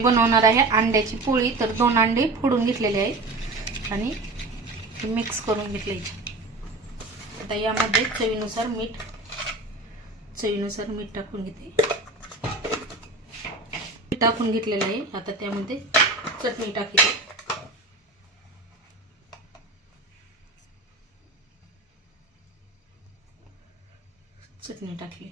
बनवणार आहे अंड्याची पोळी. तर दोन अंडे फोडून घेतलेले आहेत. आणि मिक्स करून घेतले आता यामध्ये चवीनुसार मीठ चवीनुसार मीठ टाकून घेते. मीठ टाकून घेतलेलं आहे. आता त्यामध्ये चटणी टाकते. चटणी टाकली.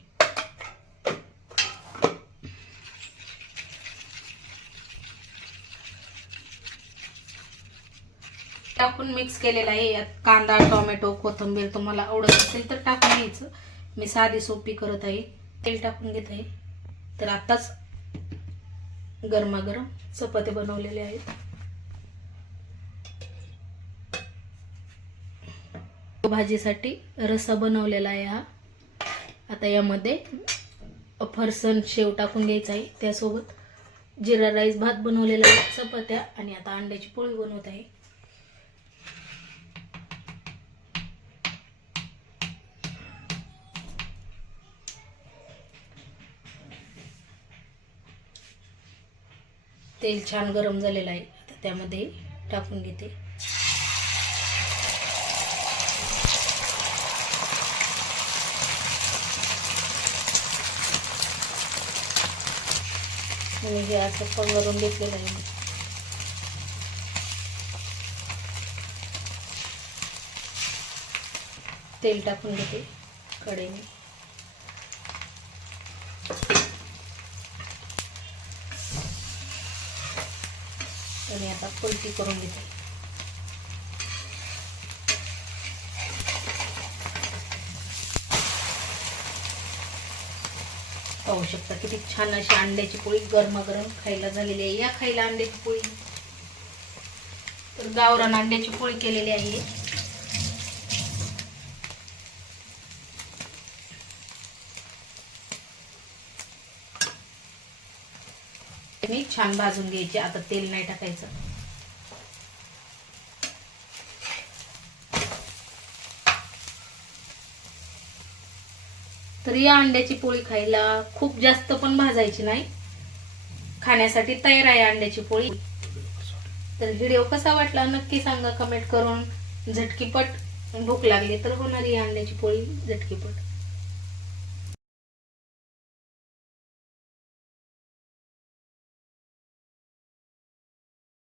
टाकून मिक्स केलेला आहे. यात कांदा टोमॅटो कोथिंबीर तुम्हाला आवडत असेल तर टाकून घ्यायचं. मी साधी सोपी करत आहे. तेल टाकून घेत आहे. तर आत्ताच गरमागरम चपाते बनवलेले आहेत भाजीसाठी रस्सा बनवलेला आहे हा. आता यामध्ये फरसन शेव टाकून घ्यायचा आहे. त्यासोबत जिरा राईस भात बनवलेला आहे. चपात्या आणि आता अंड्याची पोळी बनवत आहे. तेल छान गरम झालेलं आहे. आता त्यामध्ये टाकून घेते. मी हे असं पगारून घेतलेलं आहे तेल टाकून घेते कडेने आणि आता पलटी करून घेते. पाहू शकता किती छान अशी अंड्याची पोळी गरमागरम खायला झालेली आहे. या खायला अंड्याची पोळी. तर गावरान अंड्याची पोळी केलेली आहे. मी छान भाजून घ्यायची. आता तेल नाही टाकायचं. तर या अंड्याची पोळी खायला खूप जास्त पण भाजायची नाही. खाण्यासाठी तयार आहे अंड्याची पोळी. तर व्हिडिओ कसा वाटला नक्की सांगा कमेंट करून. झटकीपट भूक लागली तर होणारी अंड्याची पोळी झटकीपट.